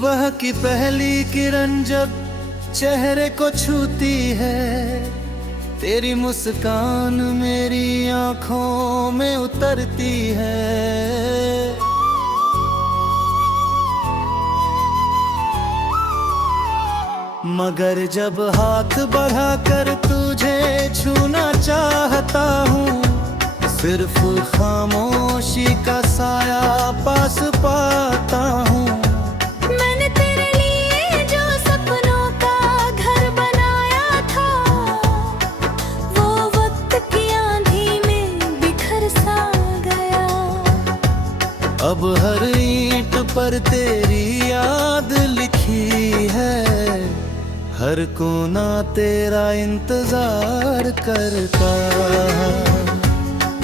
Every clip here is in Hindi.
सुबह की पहली किरण जब चेहरे को छूती है, तेरी मुस्कान मेरी आंखों में उतरती है। मगर जब हाथ बढ़ाकर तुझे छूना चाहता हूँ, सिर्फ खामोशी का साया पास पाता हूँ। मैंने तेरे लिए जो सपनों का घर बनाया था, वो वक्त की आंधी में बिखर सा गया। अब हर ईंट पर तेरी याद लिखी है, हर कोना तेरा इंतजार करता है।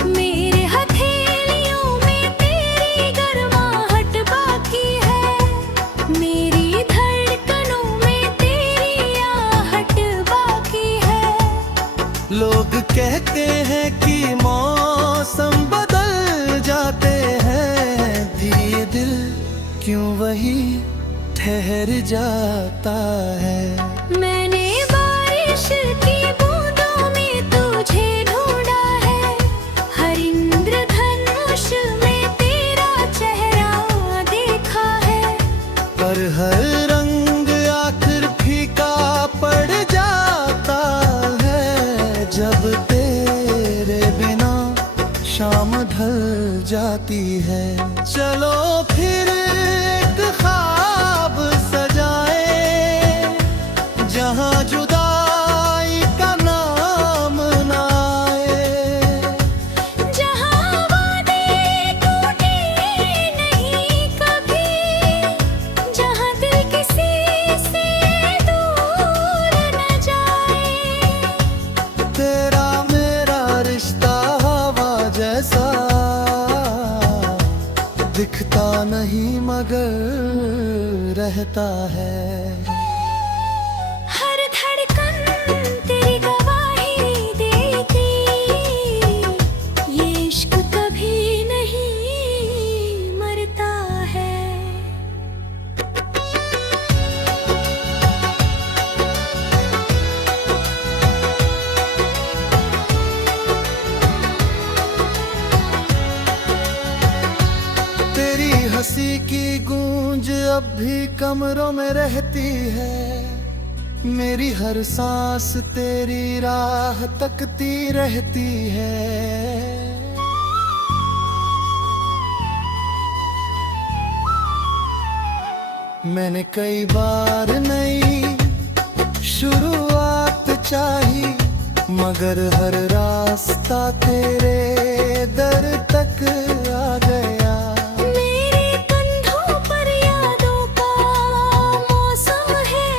मेरे हथेलियों में तेरी गर्माहट बाकी है, मेरी धड़कनों में तेरी आहट बाकी है। लोग कहते हैं कि मौसम बदल जाते हैं, धीरे दिल क्यों वही ठहर जाता है। मैंने बारिश की बूंदों में तुझे ढूंढा है, हर इंद्रधनुष में तेरा चेहरा देखा है। पर हर रंग आखिर फीका पड़ जाता है, जब तेरे बिना शाम ढल जाती है। चलो फिर एक ख्वाब सजाए, जहाँ जुदाई का नाम ना आए। जहाँ वादे टूटे नहीं कभी, जहाँ दिल किसी से दूर न जाए। तेरा मेरा रिश्ता हवा जैसा, दिखता नहीं मगर रहता है। हर धड़कन तेरी गवाही देती, ये इश्क कभी नहीं मरता है। तेरी हंसी की गूंज अब भी कमरों में रहती है, मेरी हर सांस तेरी राह तकती रहती है। मैंने कई बार नई शुरुआत चाही, मगर हर रास्ता तेरे दर तक आ गया। मेरे कंधों पर यादों का मौसम है,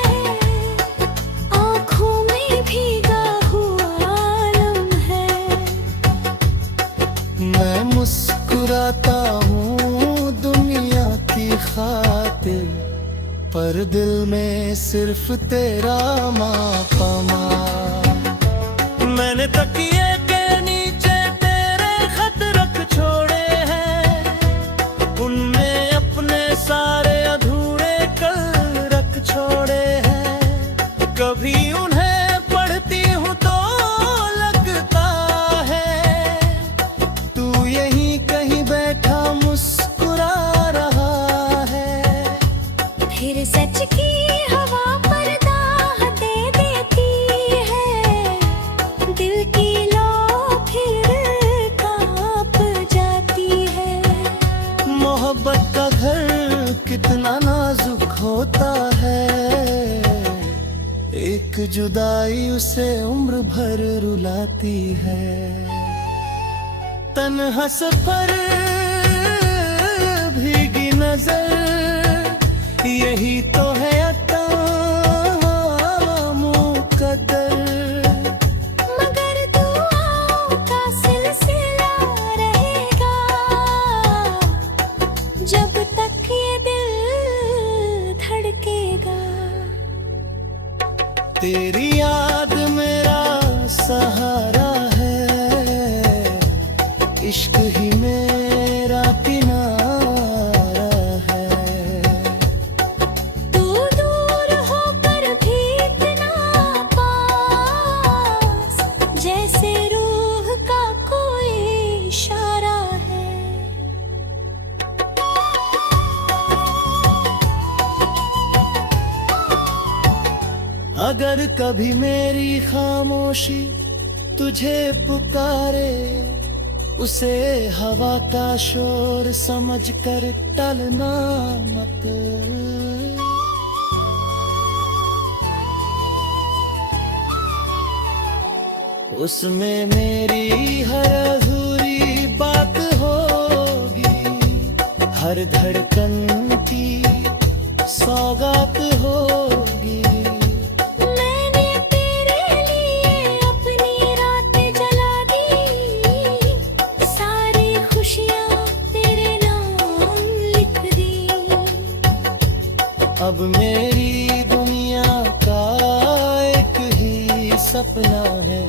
आँखों में भीगा हुआ आलम है। मैं मुस्कुराता हूँ दुनिया की खातिर, पर दिल में सिर्फ तेरा माकामा। मैंने तकिए के नीचे तेरे खत रख छोड़े हैं, उनमें अपने सारे अधूरे कल रख छोड़े हैं। कभी उन्हें पढ़ती हूँ तो लगता है, तू यहीं कहीं बैठा मुस्कुरा रहा है। फिर सच की हवा पर्दा दे देती है, दिल की लौ फिर कांप जाती है। मोहब्बत का घर कितना नाजुक होता है, एक जुदाई उसे उम्र भर रुलाती है। तन्हा सफर भीगी नजर, यही तो है अता मुकद्दर। मगर दुआओं का सिलसिला रहेगा, जब तक ये दिल धड़केगा। तेरी याद मेरा सहारा है, इश्क ही मेरा किनारा है। अगर कभी मेरी खामोशी तुझे पुकारे, उसे हवा का शोर समझकर टलना मत। उसमें मेरी हर अधूरी बात होगी, हर धड़कन की सौगात होगी। मैंने तेरे लिए अपनी रात जला दी, सारी खुशियाँ तेरे नाम लिख दी। अब मेरी दुनिया का एक ही सपना है,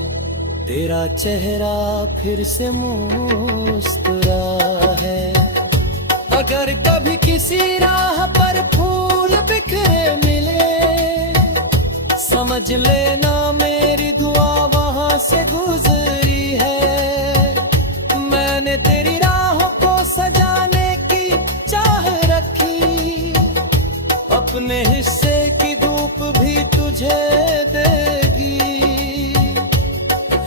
तेरा चेहरा फिर से मुस्कुरा है। अगर कभी किसी राह पर फूल बिखरे मिले, समझ लेना मेरी दुआ वहां से गुजरी है। मैंने तेरी राहों को सजाने की चाह रखी, अपने हिस्से की धूप भी तुझे देगी।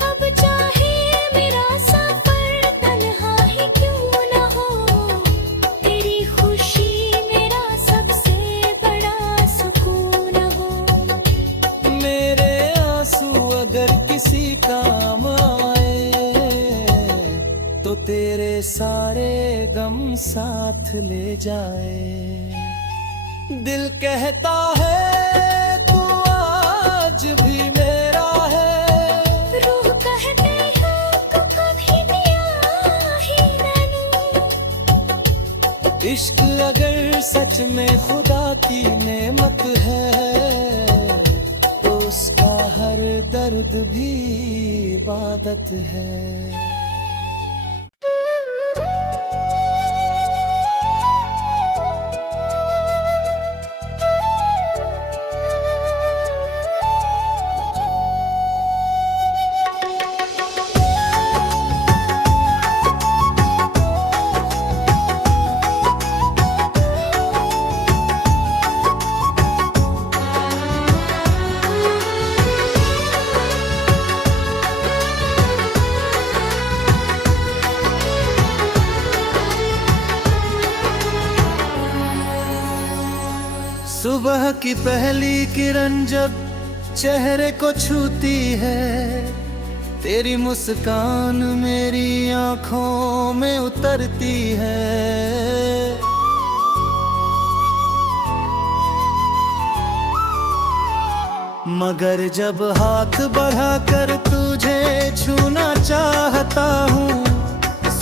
अब चाहे मेरा सफर तन्हा ही क्यों न हो, तेरी खुशी मेरा सबसे बड़ा सुकून हो। मेरे आंसू अगर किसी काम आए, तो तेरे सारे गम साथ ले जाए। दिल कहता है तू आज भी मेरा है, रूह कहते हैं तू कभी दिया ही नहीं। इश्क अगर सच में खुदा की नेमत है, तो उसका हर दर्द भी इबादत है। सुबह की पहली किरण जब चेहरे को छूती है, तेरी मुस्कान मेरी आंखों में उतरती है। मगर जब हाथ बढ़ाकर तुझे छूना चाहता हूँ,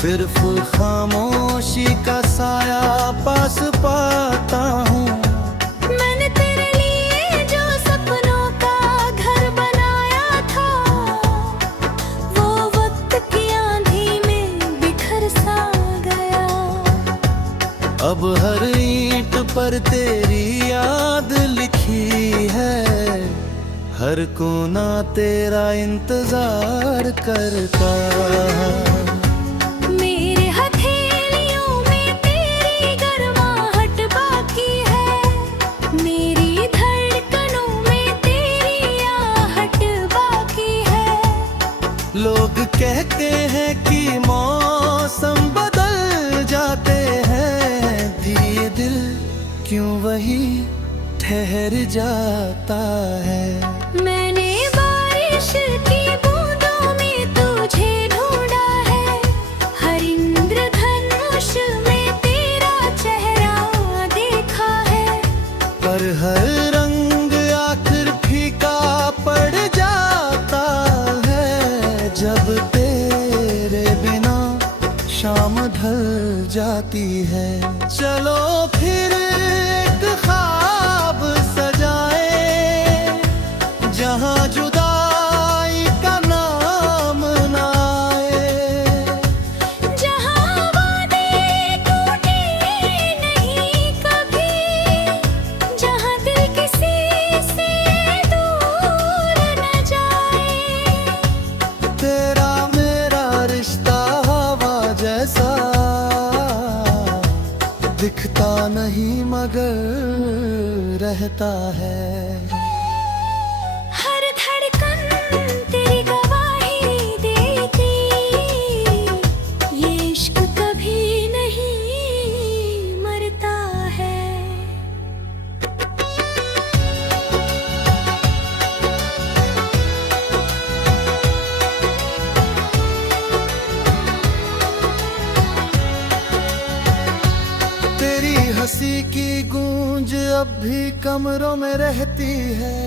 सिर्फ खामोशी का साया पास पाता हूँ। मैंने तेरे लिए जो सपनों का घर बनाया था, वो वक्त की आंधी में बिखर सा गया। अब हर ईंट पर तेरी याद लिखी है, हर कोना तेरा इंतजार करता है। मेरे हथेलियों में तेरी गर्माहट बाकी है, मेरी धड़कनों में तेरी आहट बाकी है। लोग कहते हैं कि मौसम बदल जाते हैं, धीरे दिल क्यों वही ठहर जाता है। मैंने बारिश की बूंदों में तुझे ढूंढा है, हर इंद्रधनुष में तेरा चेहरा देखा है। पर हर रंग आखिर फीका पड़ जाता है, जब तेरे बिना शाम ढल जाती है। चलो फिर एक ख्वाब सजाए, जहाँ जुदाई का नाम ना आए, जहाँ वादे टूटे नहीं कभी, जहाँ दिल किसी से दूर न जाए। तेरा मेरा रिश्ता हवा जैसा, दिखता नहीं मगर रहता है। किसी की गूंज अब भी कमरों में रहती है,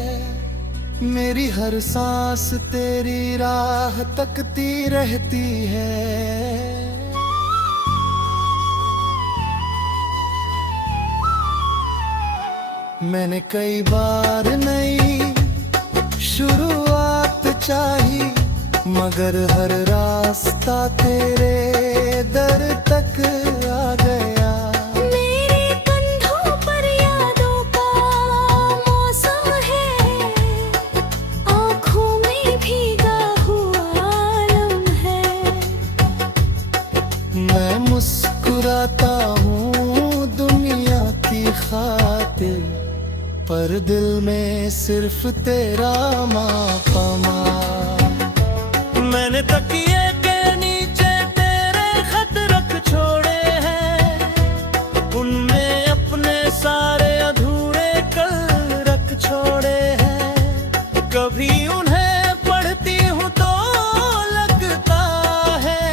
मेरी हर सांस तेरी राह तकती रहती है। मैंने कई बार नई शुरुआत चाही, मगर हर रास्ता तेरे दर तक आ गया। मेरे कंधों पर यादों का मौसम है, आँखों में भीगा हुआ आलम है। मैं मुस्कुराता हूँ दुनिया की खातिर, पर दिल में सिर्फ तेरा माक़ाम। मैंने तकिए के नीचे तेरे खत रख छोड़े हैं, उनमें अपने सारे अधूरे कल रख छोड़े हैं। कभी उन्हें पढ़ती हूँ तो लगता है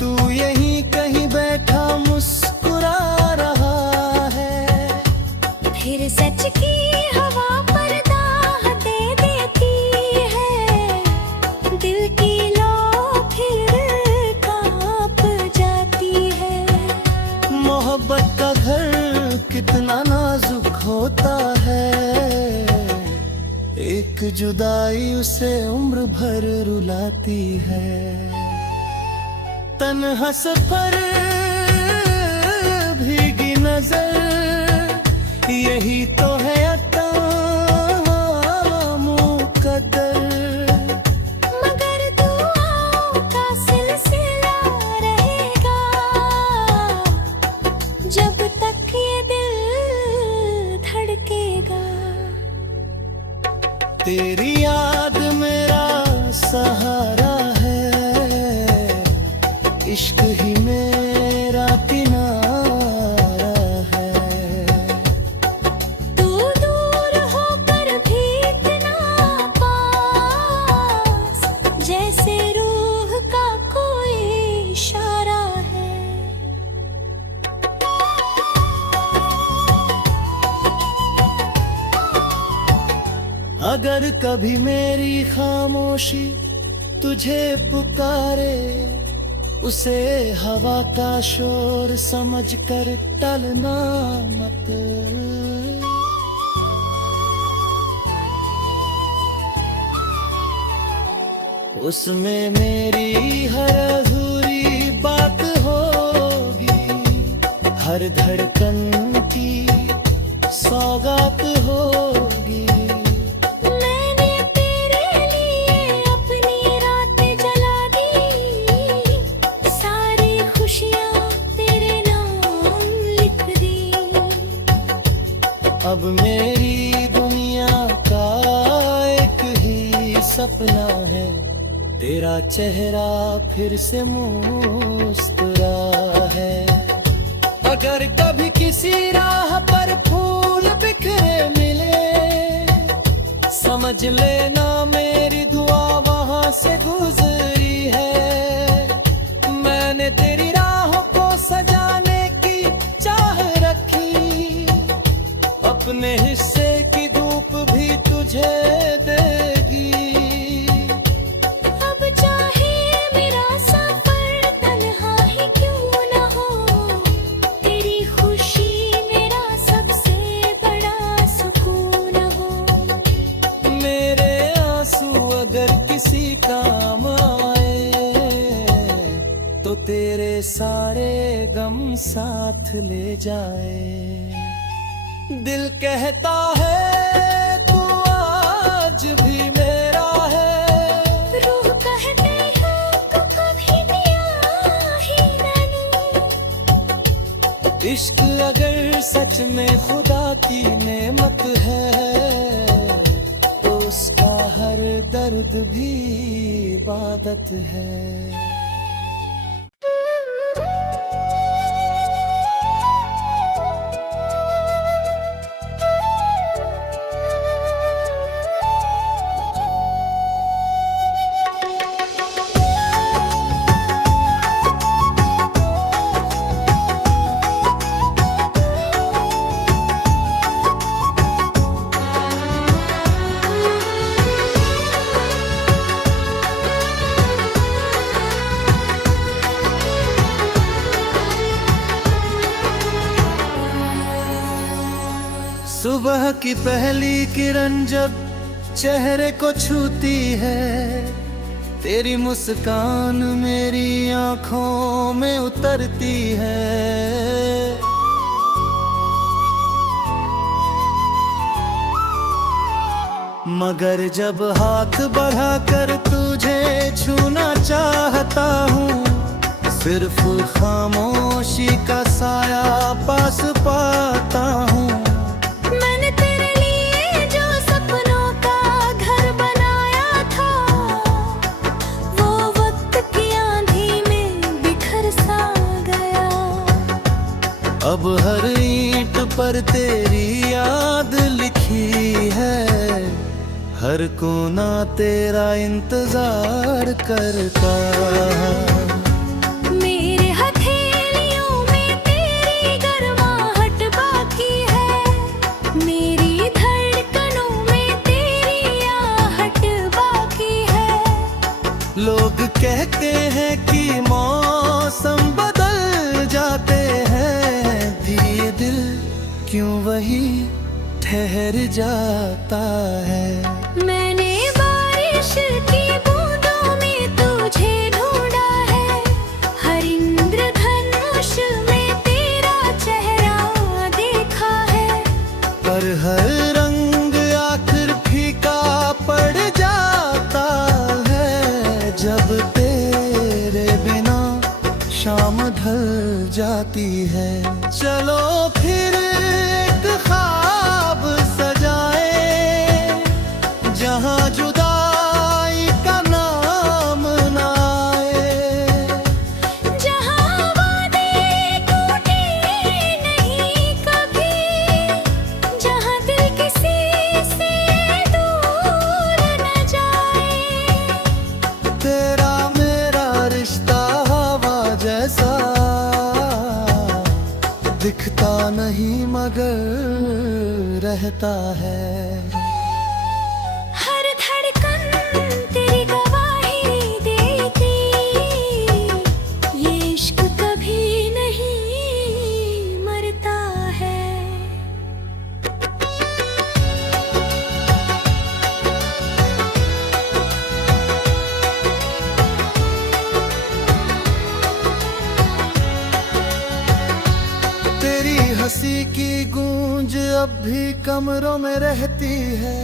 तू यहीं कहीं बैठा मुस्कुरा रहा है। फिर सच की हवा पर्दा दे देती है, दिल की लौ फिर कांप जाती है। मोहब्बत का घर कितना नाजुक होता है, एक जुदाई उसे उम्र भर रुलाती है। तन्हा सफर भीगी नजर, यही तो है अता मुकद्दर। मगर दुआओं का सिलसिला रहेगा, जब तक ये दिल धड़केगा। तेरी याद मेरा सहारा है, इश्क ही मेरा किनारा है। तू दूर होकर भी इतना पास, जैसे रूह का कोई इशारा है। अगर कभी मेरी खामोशी तुझे पुकारे, उसे हवा का शोर समझकर टलना मत। उसमें मेरी हर अधूरी बात होगी, हर धड़कन की सौगात होगी। मैंने तेरे लिए अपनी रातें जला दी, सारी खुशियाँ तेरे नाम लिख दी। अब मेरी दुनिया का एक ही सपना है, तेरा चेहरा फिर से मुस्कुरा है। अगर कभी किसी राह पर फूल बिखरे मिले, समझ लेना मेरी दुआ वहां से गुजरी है। मैंने तेरी राहों को सजाने की चाह रखी, अपने हिस्से की धूप भी तुझे देगी। अब चाहे मेरा सफर तन्हा ही क्यों न हो, तेरी खुशी मेरा सबसे बड़ा सुकून हो। मेरे आंसू अगर किसी काम आए, तो तेरे सारे गम साथ ले जाए। दिल कहता है तू आज भी मेरा है, रूह कहते हैं तू कभी दिया ही नहीं। इश्क अगर सच में खुदा की नेमत है, तो उसका हर दर्द भी इबादत है। सुबह की पहली किरण जब चेहरे को छूती है, तेरी मुस्कान मेरी आंखों में उतरती है। मगर जब हाथ बढ़ाकर तुझे छूना चाहता हूँ, सिर्फ खामोशी का साया पास पाता हूँ। मैंने तेरे लिए जो सपनों का घर बनाया था, वो वक्त की आंधी में बिखर सा गया। अब हर ईंट पर तेरी याद लिखी है, हर कोना तेरा इंतजार करता है। मेरे हथेलियों में तेरी गर्माहट बाकी है, मेरी धड़कनों में तेरी आहट बाकी है। लोग कहते हैं कि मौसम बदल जाते हैं, धीरे दिल क्यों वही ठहर जाता है। मैंने बारिश की बूंदों में तुझे ढूंढा है, हर इंद्रधनुष में तेरा चेहरा देखा है। पर हर रंग आखिर फीका पड़ जाता है, जब तेरे बिना शाम ढल जाती है। चलो फिर एक ख्वाब सजाए, जहाँ जुदाई का नाम ना आए। जहाँ वादे टूटे नहीं कभी, जहाँ दिल किसी से दूर न जाए। तेरा मेरा रिश्ता हवा जैसा, दिखता नहीं मगर रहता है। हर धड़कन तेरी गवाही देती, ये इश्क कभी नहीं मरता है। तेरी हंसी की गूंज अब भी कमरों में रहती है,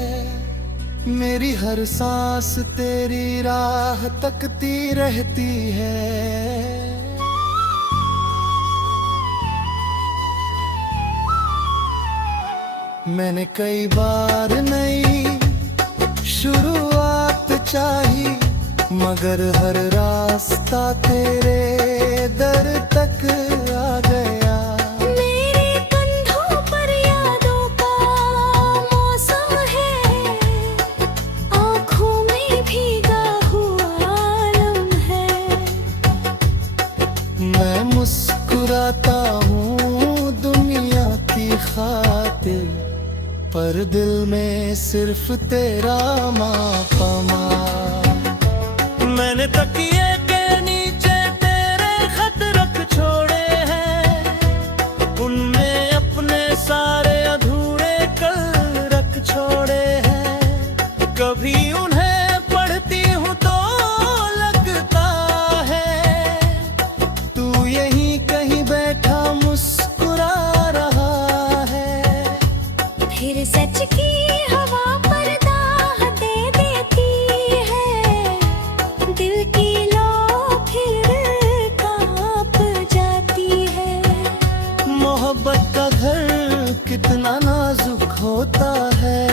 मेरी हर सांस तेरी राह तकती रहती है। मैंने कई बार नई शुरुआत चाही, मगर हर रास्ता तेरे दर तक आ गया। मेरे कंधों पर यादों का मौसम है, आँखों में भीगा हुआ आलम है। मैं मुस्कुराता हूँ दुनिया की खातिर, पर दिल में सिर्फ तेरा मापमा। मैंने तकिए के नीचे तेरे खत रख छोड़े हैं, उनमें अपने सारे अधूरे कल रख छोड़े हैं। कभी उन्हें पढ़ती हूँ तो लगता है, तू यहीं कहीं बैठा मुस्कुरा रहा है। फिर सच की हवा पर्दा दे देती है, दिल की लौ फिर कांप जाती है। मोहब्बत का घर कितना नाजुक होता है,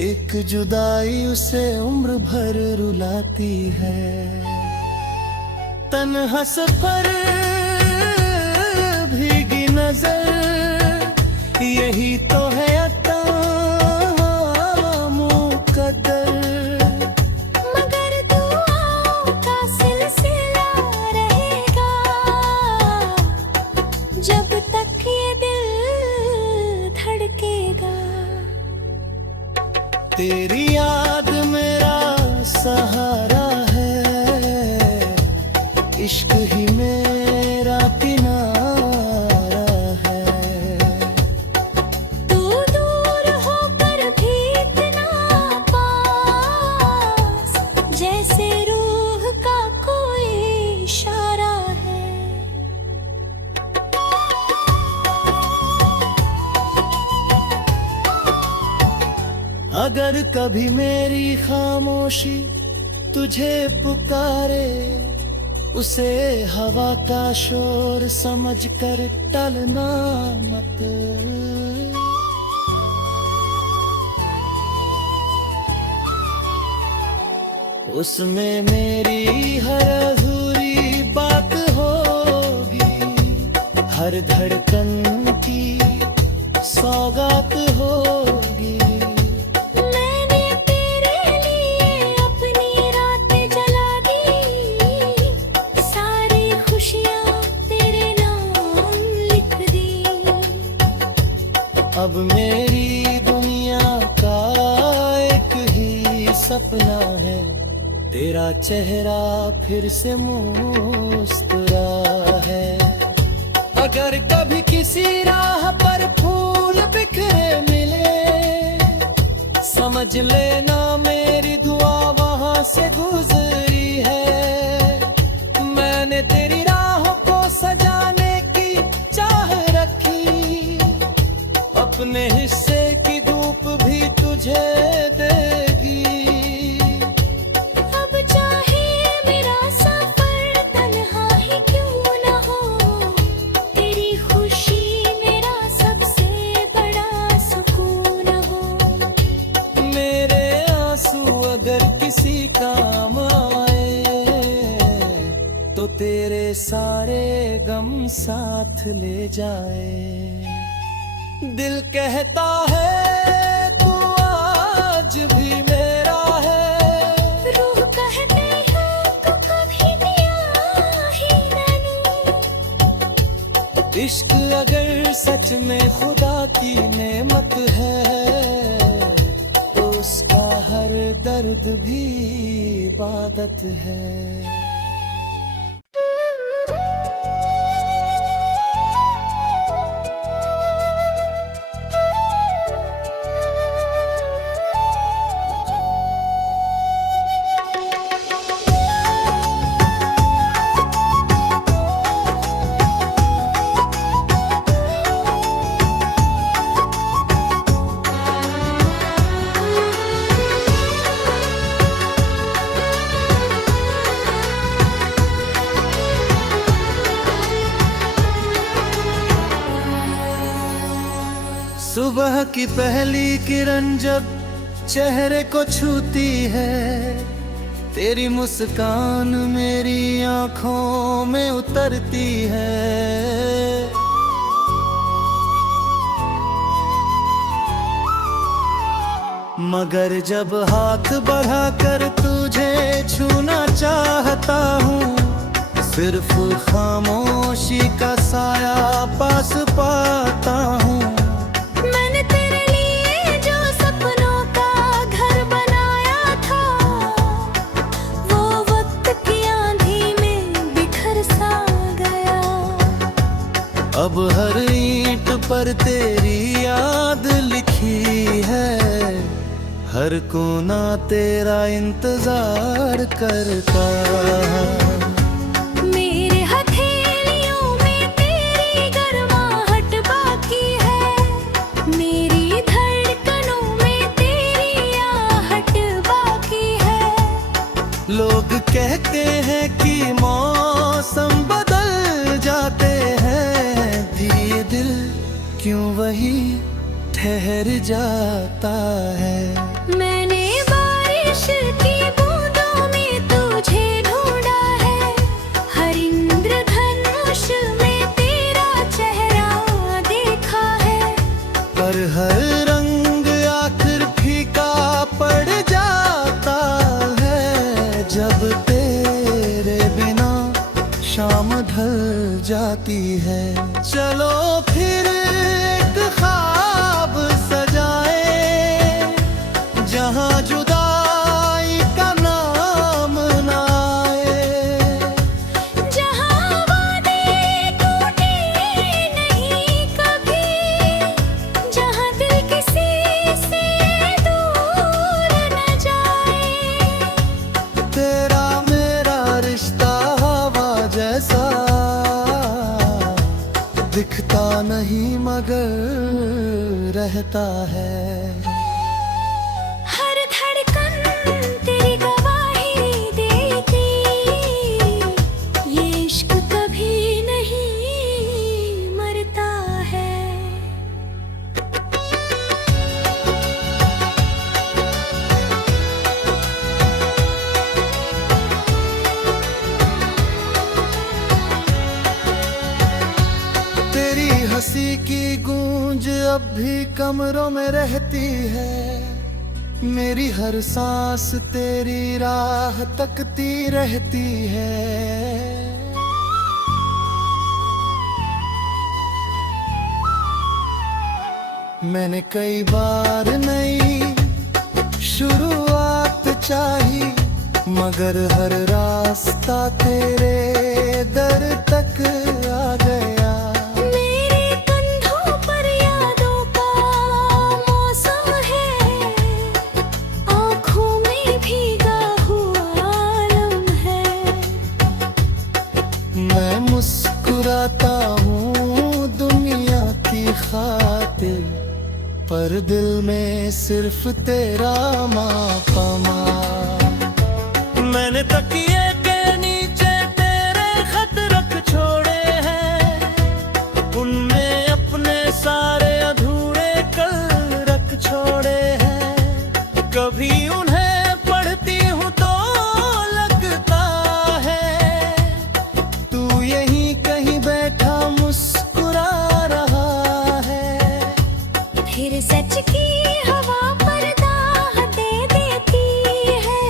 एक जुदाई उसे उम्र भर रुलाती है। तन्हा सफर भीगी नजर, यही तो है अता मुकद्दर। मगर दुआओं का सिलसिला रहेगा, जब तक ये दिल धड़केगा। तेरी याद मेरा सहारा है, इश्क ही मेरा किनारा है। अगर कभी मेरी खामोशी तुझे पुकारे, उसे हवा का शोर समझकर टलना मत। उसमें मेरी हर अधूरी बात होगी, हर धड़कन की सौगात होगी। मैंने तेरे लिए अपनी रात जला दी, सारी खुशियाँ तेरे नाम लिख दी। अब मेरी दुनिया का एक ही सपना है, तेरा चेहरा फिर से मुस्कुरा है। अगर कभी किसी राह पर फूल बिखरे मिले, समझ लेना मेरी दुआ वहां से गुजरी है। मैंने तेरी राहों को सजाने की चाह रखी, अपने हिस्से की धूप भी तुझे देगी। अब चाहे मेरा सफर तन्हा ही क्यों न हो, तेरी खुशी मेरा सबसे बड़ा सुकून हो। मेरे आंसू अगर किसी काम आए, तो तेरे सारे गम साथ ले जाए। दिल कहता है तू आज भी मेरा है, रूह कहते हैं तू कभी दिया ही मैनू। इश्क अगर सच में खुदा की नेमत है, तो उसका हर दर्द भी इबादत है। सुबह की पहली किरण जब चेहरे को छूती है, तेरी मुस्कान मेरी आंखों में उतरती है। मगर जब हाथ बढ़ाकर तुझे छूना चाहता हूँ, सिर्फ खामोशी का साया पास पाता हूँ। मैंने तेरे लिए जो सपनों का घर बनाया था, वो वक्त की आंधी में बिखर सा गया। अब हर ईंट पर तेरी याद लिखी है, हर कोना तेरा इंतजार करता है। मेरे हथेलियों में तेरी गर्माहट बाकी है, मेरी धड़कनों में तेरी आहट बाकी है। लोग कहते हैं कि मौसम बदल जाते हैं, धीरे दिल क्यों वही ठहर जाता है। मैंने बारिश की बूंदों में तुझे ढूंढा है, हर इंद्रधनुष में तेरा चेहरा देखा है। पर हर रंग आखिर फीका पड़ जाता है, जब तेरे बिना शाम ढल जाती है। चलो फिर एक ख्वाब सजाए, जहाँ जुदाई का नाम ना आए, जहाँ वादे टूटे नहीं कभी, जहाँ दिल किसी से दूर न जाए। तेरा मेरा रिश्ता हवा जैसा, दिखता नहीं मगर रहता है। किसी की गूंज अब भी कमरों में रहती है, मेरी हर सांस तेरी राह तकती रहती है। मैंने कई बार नई शुरुआत चाही, मगर हर रास्ता तेरे दर तक आ गया। मेरे कंधों पर यादों का मौसम है, आँखों में भीगा हुआ आलम है। मैं मुस्कुराता हूँ दुनिया की खातिर, पर दिल में सिर्फ तेरा मापमा। मैंने तकिए के नीचे तेरे खत रख छोड़े हैं, उनमें अपने सारे अधूरे कल रख छोड़े हैं। कभी उन्हें पढ़ती हूँ तो लगता है तू यहीं कहीं बैठा मुस्कुरा रहा है। फिर सच की हवा पर्दा दे देती है,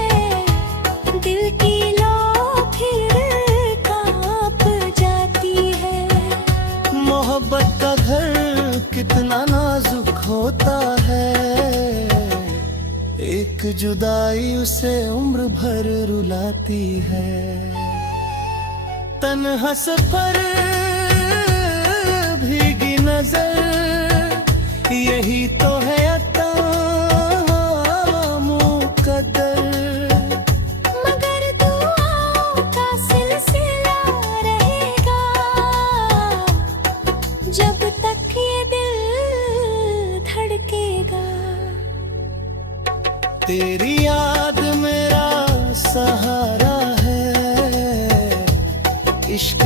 दिल की लौ फिर कांप जाती है। मोहब्बत का घर कितना नाजुक होता है, एक जुदाई उसे उम्र भर रुलाती है। तन्हा सफर भीगी नजर, यही तो है अता मुकद्दर। मगर दुआओं का सिलसिला रहेगा, जब तक ये दिल धड़केगा। तेरी याद मेरा सहारा है, इश्क